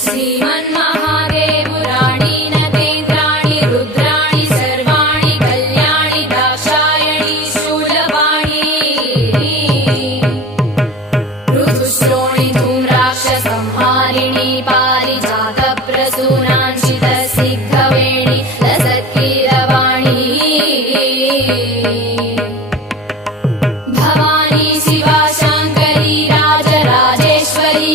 श्रीमन्महादेवुराणी नतेन्द्राणि रुद्राणि सर्वाणि कल्याणि दाक्षायणी शूलवाणी ऋतुश्रोणि धूम्राक्षसंहारिणी पारिजातप्रसूनाञ्चितसिद्धवेणी लसत्कीरवाणी भवानी शिवा शाङ्करी राजराजेश्वरी